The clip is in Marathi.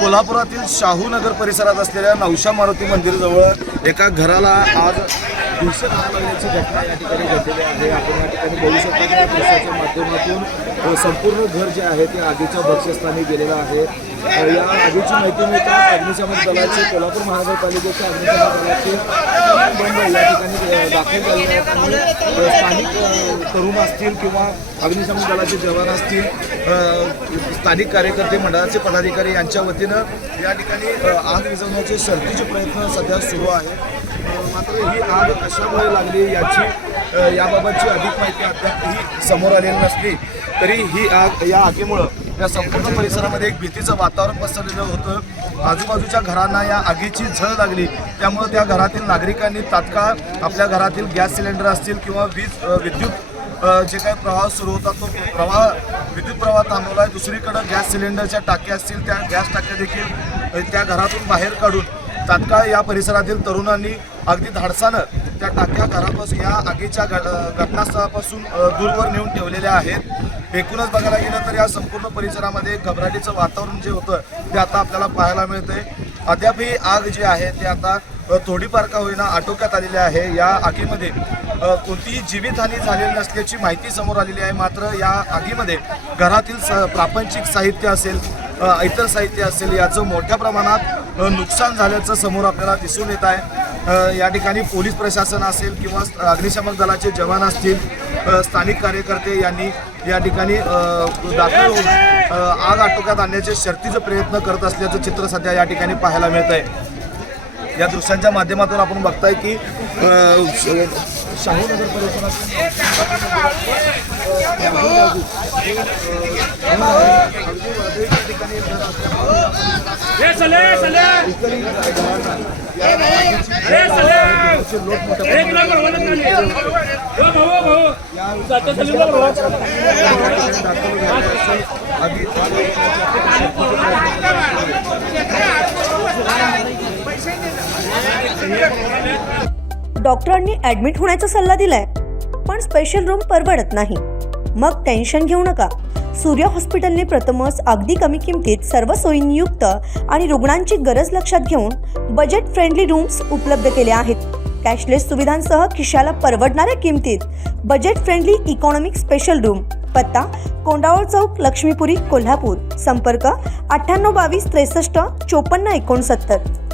कोल्हापुरातील शाहूनगर परिसरात असलेल्या नवशा मारुती मंदिराजवळ एका घराला आज भीषण आग लागण्याची घटना या ठिकाणी घडलेली आहे। आपण या ठिकाणी बघू शकता की या दृश्याच्या माध्यमातून संपूर्ण घर जे आहे ते आगीच्या भक्ष्यस्थानी गेलेलं आहे। या आगीची माहिती मिळताच अग्निशमन दलाचे कोल्हापूर महानगरपालिकेच्या अग्निशमन दलाचे बंब या ठिकाणी दाखल झाले आणि स्थानिक तरुण असतील किंवा अग्निशमन दलाचे जवान असतील, स्थानिक कार्यकर्ते मंडळाचे पदाधिकारी यांच्या वतीनं या ठिकाणी आग विझवण्याचे शर्थीचे प्रयत्न सध्या सुरू आहे। मात्र ही आग कशामुळे लागली याची याबाबतची अधिक माहिती अद्यापही समोर आलेली नसली तरी ही आग या आगीमुळं या संपूर्ण परिसरामध्ये एक भीतीचं वातावरण पसरलेलं होतं। आजूबाजूच्या घरांना या आगीची झळ लागली, त्यामुळे त्या घरातील नागरिकांनी तात्काळ आपल्या घरातील गॅस सिलेंडर असतील किंवा विद्युत जे काही प्रवाह सुरू होता तो विद्युत प्रवाह थांबवला आहे। दुसरीकडे गॅस सिलेंडरच्या टाक्या असतील त्या गॅस टाक्या देखील त्या घरातून बाहेर काढून तात्काळ या परिसरातील तरुणांनी अगदी धाडसानं त्या टाक्या घरापासून या आगीच्या घटनास्थळापासून दूरवर नेऊन ठेवलेल्या आहेत। एकूणच बघायला गेलं तर या संपूर्ण परिसरामध्ये घबराटीचं वातावरण जे होतं ते आता आपल्याला पाहायला मिळतंय। अद्यापही आग जी आहे ते आता थोडीफार का होईना आटोक्यात आलेली आहे। या आगीमध्ये कोणतीही जीवितहानी झालेली नसल्याची माहिती समोर आलेली आहे। मात्र या आगीमध्ये घरातील प्रापंचिक साहित्य असेल, इतर साहित्य असेल याचं मोठ्या प्रमाणात नुकसान झाल्याचं समोर आपल्याला दिसून येत आहे। या ठिकाणी पोलीस प्रशासन असेल किंवा अग्निशमन दलाचे जवान असतील, स्थानिक कार्यकर्ते यांनी या ठिकाणी दाखल होऊन आग आटोक्यात आणण्याचे शर्थीचे प्रयत्न करत असल्याचं चित्र सध्या या ठिकाणी पाहायला मिळत आहे। या दृश्यांच्या माध्यमातून आपण बघताय की शाहूनगर परिसरात डॉक्टरांनी ऍडमिट होण्याचा सल्ला दिलाय, पण स्पेशल रूम परवडत नाही। मग टेन्शन घेऊ नका। सूर्या हॉस्पिटलने प्रथमच अगदी कमी किमतीत सर्व सोयींयुक्त आणि रुग्णांची गरज लक्षात घेऊन बजेट फ्रेंडली रूम्स उपलब्ध केले आहेत। कॅशलेस सुविधांसह खिशाला परवडणाऱ्या किमतीत budget friendly economic special room. पत्ता कोंडावळ चौक, लक्ष्मीपुरी, कोल्हापूर। संपर्क 9822 63 54 69।